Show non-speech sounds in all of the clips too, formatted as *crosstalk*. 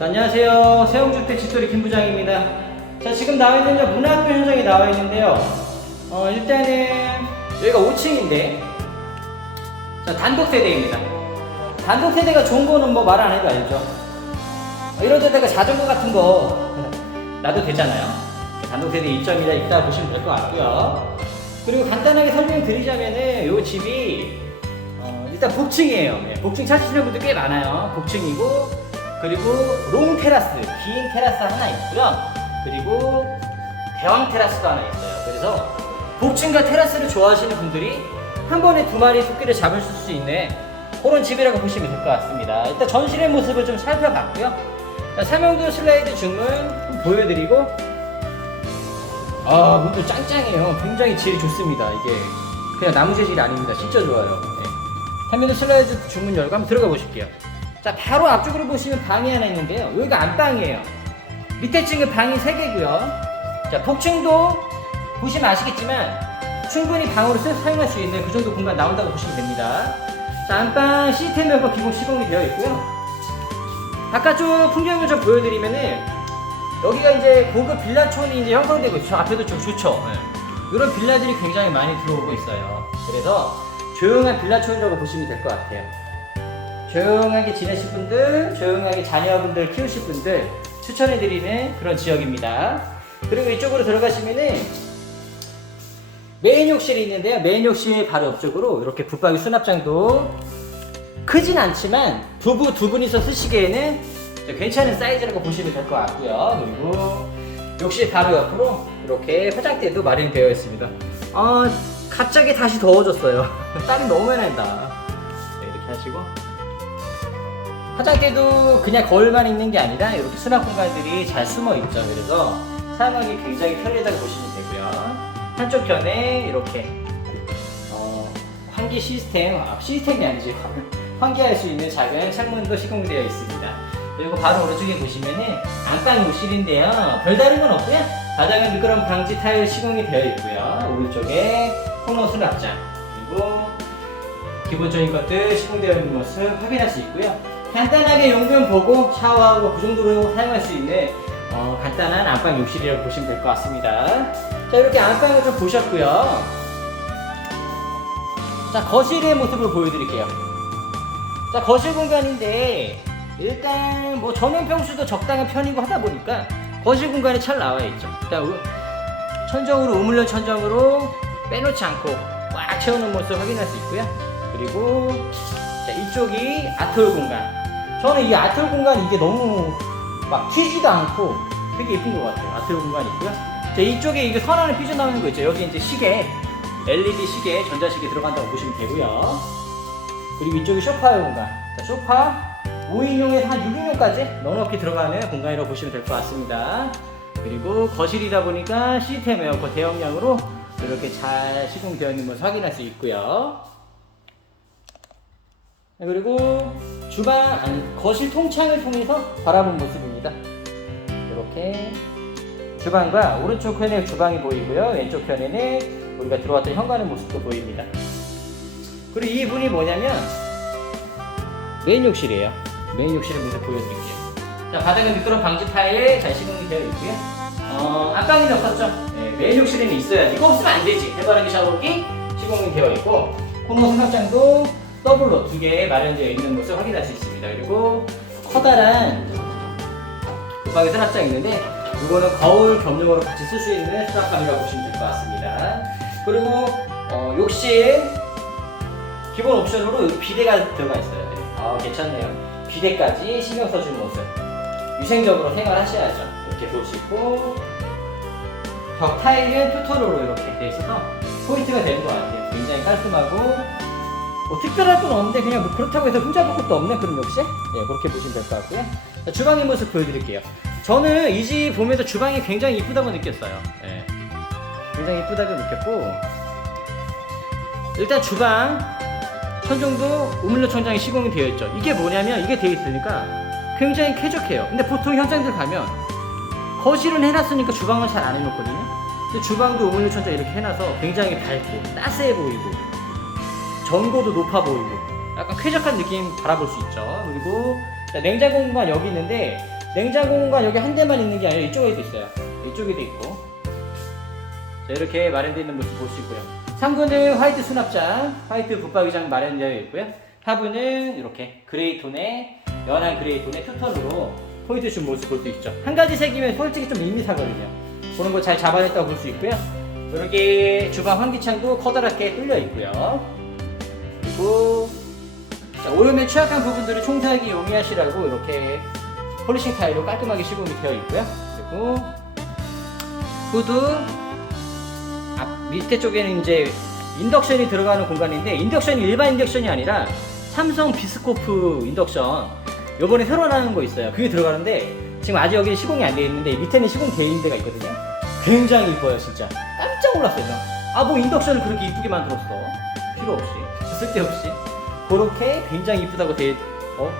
자, 안녕하세요. 세영주택 집돌이 김부장입니다. 자, 지금 나와 있는 문학교 현장에 나와 있는데요. 어, 일단은 여기가 5층인데, 자, 단독 세대입니다. 단독 세대가 좋은 거는 뭐 말 안 해도 알죠. 어, 이런 데다가 자전거 같은 거 *laughs* 놔도 되잖아요. 단독 세대 입점이다 있다 보시면 될 것 같고요. 그리고 간단하게 설명드리자면은 이 집이 어, 일단 복층이에요. 예, 복층 찾으시는 분들 꽤 많아요. 복층이고 그리고 롱 테라스, 긴 테라스 하나 있고요. 그리고 대왕 테라스도 하나 있어요. 그래서 복층과 테라스를 좋아하시는 분들이 한 번에 두 마리 토끼를 잡을 수 있는 그런 집이라고 보시면 될 것 같습니다. 일단 전실의 모습을 좀 살펴봤고요. 자, 삼용도 슬라이드 좀 보여드리고 아, 문도 짱짱해요. 굉장히 질이 좋습니다. 이게 그냥 나무 재질이 아닙니다. 진짜 좋아요. 네. 타미노 슬라이드 주문 열고 한번 들어가 보실게요. 자, 바로 앞쪽으로 보시면 방이 하나 있는데요. 여기가 안방이에요. 밑에 층은 방이 3개고요. 자, 복층도 보시면 아시겠지만 충분히 방으로 쓰- 사용할 수 있는 그 정도 공간 나온다고 보시면 됩니다. 자, 안방 시스템명과 기본 시공이 되어 있고요. 바깥쪽 풍경을 좀 보여드리면은 여기가 이제 고급 빌라촌이 이제 형성되고 있죠. 앞에도 좀 좋죠. 이런 빌라들이 굉장히 많이 들어오고 있어요. 그래서 조용한 빌라촌이라고 보시면 될 것 같아요. 조용하게 지내실 분들, 조용하게 자녀분들 키우실 분들 추천해드리는 그런 지역입니다. 그리고 이쪽으로 들어가시면은 메인 욕실이 있는데요. 메인 욕실 바로 옆쪽으로 이렇게 붙박이 수납장도 크진 않지만 부부 두 분이서 쓰시기에는 괜찮은 사이즈라고 보시면 될 것 같고요. 그리고 욕실 바로 옆으로 이렇게 화장대도 마련되어 있습니다. 아 갑자기 다시 더워졌어요. *laughs* 땀이 너무 난다. 네, 이렇게 하시고 화장대도 그냥 거울만 있는 게 아니라 이렇게 수납 공간들이 잘 숨어 있죠. 그래서 사용하기 굉장히 편리하다고 보시면 되고요. 한쪽 편에 이렇게 어, 환기 시스템, 아, 시스템이 아니지 *laughs* 환기할 수 있는 작은 창문도 시공되어 있습니다. 그리고 바로 오른쪽에 보시면은 안방 욕실인데요. 별다른 건 없고요. 바닥은 미끄럼 방지 타일 시공이 되어 있고요. 오른쪽에 코너 수납장 그리고 기본적인 것들 시공되어 있는 모습 확인할 수 있고요. 간단하게 용변 보고 샤워하고 그 정도로 사용할 수 있는 어, 간단한 안방 욕실이라고 보시면 될 것 같습니다. 자 이렇게 안방을 좀 보셨고요. 자 거실의 모습을 보여드릴게요. 자 거실 공간인데 일단 뭐 전원 평수도 적당한 편이고 하다 보니까 거실 공간이 잘 나와 있죠. 일단 우- 천정으로 우물론 천정으로 빼놓지 않고 꽉 채우는 모습 확인할 수 있고요. 그리고 자, 이쪽이 아트홀 공간. 저는 이 아트홀 공간 이게 너무 막 튀지도 않고 되게 예쁜 것 같아요. 아트홀 공간 있고요. 자, 이쪽에 이게 선 안에 삐져나오는 거 있죠. 여기 이제 시계, LED 시계, 전자시계 들어간다고 보시면 되고요. 그리고 이쪽이 소파의 공간. 자, 소파 5인용에서 한 6인용까지 넉넉히 들어가는 공간이라고 보시면 될 것 같습니다. 그리고 거실이다 보니까 시스템 에어컨 대용량으로 이렇게 잘 시공되어 있는 것을 확인할 수 있고요. 네, 그리고 주방 아니 거실 통창을 통해서 바라본 모습입니다. 이렇게 주방과 오른쪽 편에 주방이 보이고요. 왼쪽 편에는 우리가 들어왔던 현관의 모습도 보입니다. 그리고 이 분이 뭐냐면 메인 욕실이에요. 메인 욕실을 먼저 보여드릴게요. 자 바닥은 미끄럼 방지 타일 잘 시공이 되어 있고요. 어 안방이 없었죠? 네, 메인 욕실에는 있어야지. 이거 없으면 안 되지. 해바라기 샤워기 시공이 되어 있고 코너 수납장도 더블로 두 개 마련되어 있는 모습 확인할 수 있습니다. 그리고 커다란 붙박이 수납장 있는데 이거는 거울 겸용으로 같이 쓸 수 있는 수납방이라고 보시면 될 것 같습니다. 그리고 어, 욕실 기본 옵션으로 비데가 들어가 있어요. 네. 아 괜찮네요. 비데까지 신경 써주는 모습. 위생적으로 생활하셔야죠. 이렇게 보시고 벽 타일은 투토로로 이렇게 돼 있어서 포인트가 되는 것 같아요. 굉장히 깔끔하고 뭐 특별할 건 없는데 그냥 뭐 그렇다고 해서 흠잡을 것도 없는 그런 욕실? 예, 그렇게 보시면 될 것 같고요. 자, 주방의 모습 보여드릴게요. 저는 이 집 보면서 주방이 굉장히 이쁘다고 느꼈어요. 예. 굉장히 이쁘다고 느꼈고 일단 주방 천정도 우물로 천장이 시공이 되어 있죠. 이게 뭐냐면 이게 되어 있으니까 굉장히 쾌적해요. 근데 보통 현장들 가면 거실은 해놨으니까 주방은 잘 안 해놓거든요. 근데 주방도 우물로 천장 이렇게 해놔서 굉장히 밝고 따스해 보이고 전고도 높아 보이고 약간 쾌적한 느낌 바라볼 수 있죠. 그리고 자, 냉장고 공간 여기 있는데 냉장고 공간 여기 한 대만 있는 게 아니라 이쪽에도 있어요. 이쪽에도 있고. 자, 이렇게 마련되어 있는 모습 볼 수 있고요. 상부는 화이트 수납장, 화이트 붙박이장 마련되어 있고요. 하부는 이렇게 그레이 톤의 연한 그레이 톤의 투톤으로 포인트 준 모습 볼 수 있죠. 한 가지 색이면 솔직히 좀 밋밋하거든요. 그런 거 잘 잡아냈다고 볼 수 있고요. 이렇게 주방 환기창도 커다랗게 뚫려 있고요. 그리고 자, 오염에 취약한 부분들을 청소하기 용이하시라고 이렇게 폴리싱 타일로 깔끔하게 시공이 되어 있고요. 그리고 후드 앞 밑에 쪽에는 이제 인덕션이 들어가는 공간인데 인덕션이 일반 인덕션이 아니라 삼성 비스코프 인덕션 요번에 새로 나온 거 있어요. 그게 들어가는데 지금 아직 여기 시공이 안 되어 있는데 밑에는 시공되어 있는 데가 있거든요. 굉장히 이뻐요, 진짜. 깜짝 놀랐어요. 아, 뭐 인덕션을 그렇게 이쁘게 만들었어. 필요 없이, 쓸데없이. 그렇게 굉장히 이쁘다고 돼, 어?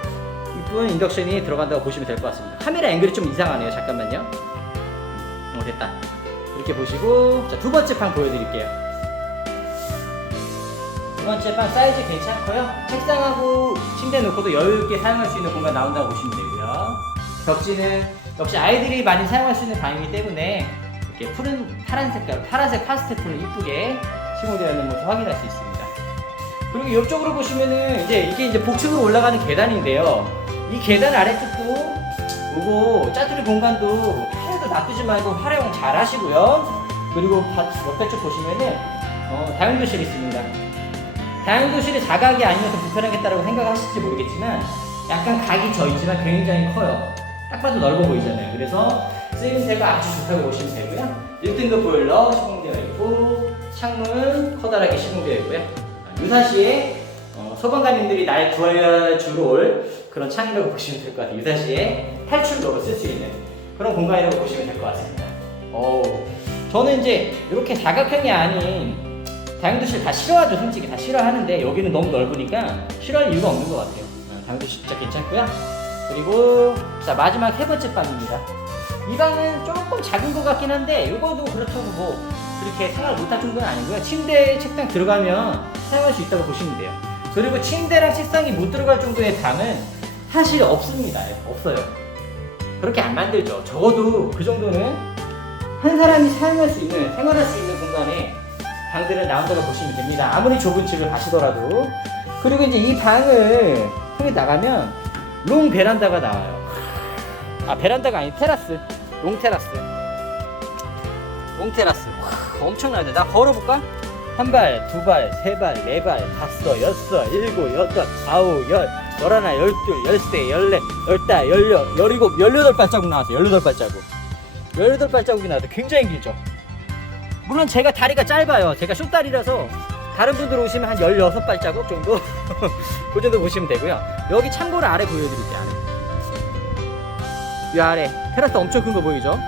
이쁜 인덕션이 들어간다고 보시면 될 것 같습니다. 카메라 앵글이 좀 이상하네요. 잠깐만요. 어, 됐다. 이렇게 보시고, 자, 두 번째 판 보여드릴게요. 두 번째 판 사이즈 괜찮고요. 책상하고 침대 놓고도 여유있게 사용할 수 있는 공간 나온다고 보시면 되고요. 벽지는 역시 아이들이 많이 사용할 수 있는 방이기 때문에 이렇게 푸른 파란 색깔, 파란색 파스텔 톤을 이쁘게 시공되어 있는 모습 확인할 수 있습니다. 그리고 이쪽으로 보시면은 이제 이게 이제 복층으로 올라가는 계단인데요. 이 계단 아래쪽도 요거 짜투리 공간도 하나도 나쁘지 말고 활용 잘 하시고요. 그리고 바- 옆에 쪽 보시면은 어, 다용도실 있습니다. 다용도실이 자각이 아니어서 불편하겠다라고 생각하실지 모르겠지만 약간 각이 져 있지만 굉장히 커요. 딱 봐도 넓어 보이잖아요. 그래서 쓰임새가 아주 좋다고 보시면 되고요. 1등급 보일러 시공되어 있고 창문 커다랗게 시공되어 있고요. 유사시에 어, 소방관님들이 날 구해주러 올 그런 창이라고 보시면 될 것 같아요. 유사시에 탈출로로 쓸 수 있는 그런 공간이라고 보시면 될 것 같습니다. 오, 저는 이제 이렇게 사각형이 아닌 다용도실 다 싫어하죠 솔직히. 다 싫어하는데 여기는 너무 넓으니까 싫어할 이유가 없는 것 같아요. 어, 다용도실 진짜 괜찮고요. 그리고 자 마지막 세 번째 방입니다. 이 방은 조금 작은 것 같긴 한데 이거도 그렇다고 뭐 그렇게 생활 못할 정도는 아니고요. 침대 책상 들어가면 사용할 수 있다고 보시면 돼요 그리고 침대랑 책상이 못 들어갈 정도의 방은 사실 없습니다 예, 없어요 그렇게 안 만들죠 적어도 그 정도는 한 사람이 사용할 수 있는 생활할 수 있는 공간에 방들은 나온다고 보시면 됩니다. 아무리 좁은 집을 가시더라도. 그리고 이제 이 방을 통해 나가면 롱 베란다가 나와요. 아 베란다가 아니 테라스. 롱 테라스. 롱 테라스. 와, 엄청나네. 나 걸어볼까? 한 발, 두 발, 세 발, 네 발, 다섯, 여섯, 일곱, 여덟, 아홉, 열, 열하나, 열둘, 열세, 열네, 열다, 열여, 열일곱, 열여덟 발자국 나왔어요. 열여덟 발자국. 열여덟 발자국이 나와서 굉장히 길죠. 물론 제가 다리가 짧아요. 제가 숏다리라서 다른 분들 오시면 한 16발자국 정도? *laughs* 그 정도 보시면 되고요. 여기 참고로 아래 보여드릴게요. 아래. 이 아래. 테라스 엄청 큰 거 보이죠?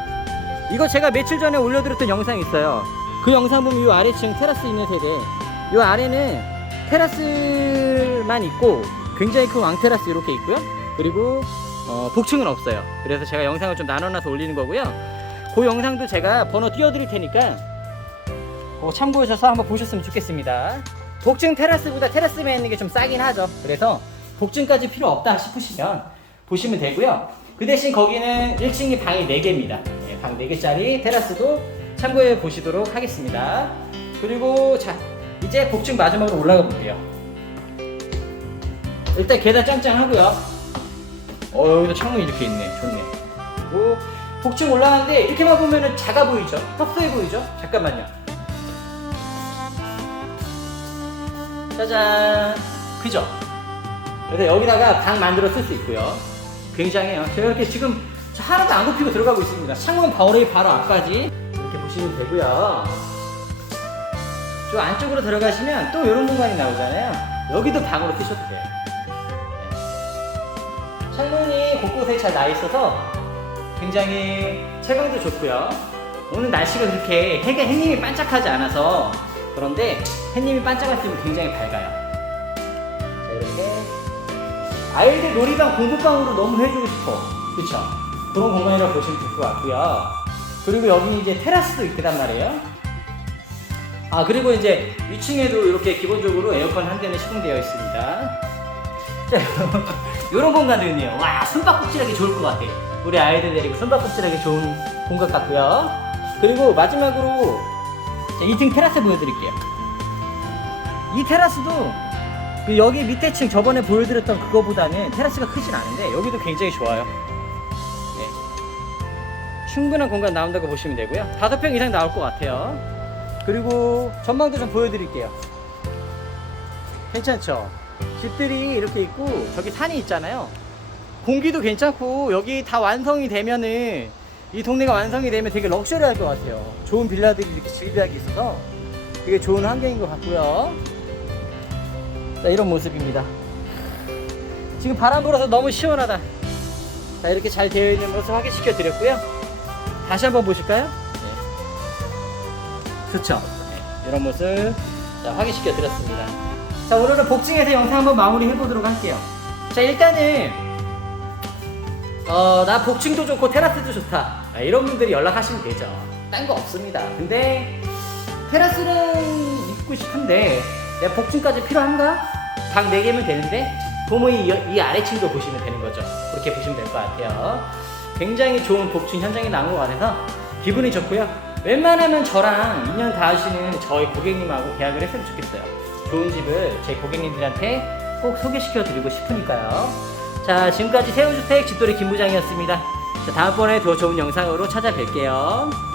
이거 제가 며칠 전에 올려드렸던 영상이 있어요. 그 영상 보면 이 아래층 테라스 있는 세대. 이 아래는 테라스만 있고 굉장히 큰 왕테라스 이렇게 있고요. 그리고 어, 복층은 없어요. 그래서 제가 영상을 좀 나눠놔서 올리는 거고요. 그 영상도 제가 번호 띄워드릴 테니까 그거 참고하셔서 한번 보셨으면 좋겠습니다. 복층 테라스보다 테라스에 있는 게 좀 싸긴 하죠. 그래서 복층까지 필요 없다 싶으시면 보시면 되고요. 그 대신 거기는 1층이 방이 4개입니다. 방 4개짜리 테라스도 참고해 보시도록 하겠습니다. 그리고 자, 이제 복층 마지막으로 올라가 볼게요. 일단 계단 짱짱하고요. 어, 여기도 창문이 이렇게 있네. 좋네. 그리고 복층 올라가는데 이렇게만 보면은 작아 보이죠? 협소해 보이죠? 잠깐만요. 짜잔. 그죠? 그래서 여기다가 방 만들어 쓸 수 있고요. 굉장해요. 제가 이렇게 지금 저 하나도 안 굽히고 들어가고 있습니다. 창문 바울이 바로 앞까지 보시면 되고요. 저 안쪽으로 들어가시면 또 이런 공간이 나오잖아요. 여기도 방으로 쓰셔도 돼요. 네. 창문이 곳곳에 잘 나 있어서 굉장히 채광도 좋고요. 오늘 날씨가 그렇게 해가 햇님이 반짝하지 않아서 그런데 햇님이 반짝할 때면 굉장히 밝아요. 자 이렇게 아이들 놀이방 공부방으로 너무 해주고 싶어. 그쵸? 그런 공간이라고 보시면 될 것 같고요. 그리고 여기 이제 테라스도 있단 말이에요. 아 그리고 이제 위층에도 이렇게 기본적으로 에어컨 한 대는 시공되어 있습니다. 자, 이런 공간도 있네요. 와 숨바꼭질하기 좋을 것 같아요. 우리 아이들 데리고 손바꿈질하기 좋은 공간 같고요. 그리고 마지막으로 2층 테라스 보여드릴게요. 이 테라스도 그 여기 밑에 층 저번에 보여드렸던 그거보다는 테라스가 크진 않은데 여기도 굉장히 좋아요. 네. 충분한 공간 나온다고 보시면 되고요. 다섯 평 이상 나올 것 같아요. 그리고 전망도 좀 보여드릴게요. 괜찮죠? 집들이 이렇게 있고 저기 산이 있잖아요. 공기도 괜찮고 여기 다 완성이 되면은 이 동네가 완성이 되면 되게 럭셔리할 것 같아요. 좋은 빌라들이 이렇게 즐비하게 있어서 되게 좋은 환경인 것 같고요. 자, 이런 모습입니다. 지금 바람 불어서 너무 시원하다. 자, 이렇게 잘 되어 있는 모습 확인시켜 드렸고요. 다시 한번 보실까요? 네. 좋죠? 네, 이런 모습 자, 확인시켜 드렸습니다. 자, 오늘은 복층에서 영상 한번 마무리 해보도록 할게요. 자, 일단은 어, 나 복층도 좋고 테라스도 좋다. 아, 이런 분들이 연락하시면 되죠. 딴 거 없습니다. 근데 테라스는 있고 싶은데 내가 복층까지 필요한가? 방 4개면 되는데 도무이 이, 이 아래층도 보시면 되는 거죠. 그렇게 보시면 될 것 같아요. 굉장히 좋은 복층 현장이 나온 것 같아서 기분이 좋고요. 웬만하면 저랑 인연 닿으시는 저희 고객님하고 계약을 했으면 좋겠어요. 좋은 집을 제 고객님들한테 꼭 소개시켜 드리고 싶으니까요. 자, 지금까지 세운주택 집돌이 김부장이었습니다. 자, 다음번에 더 좋은 영상으로 찾아뵐게요.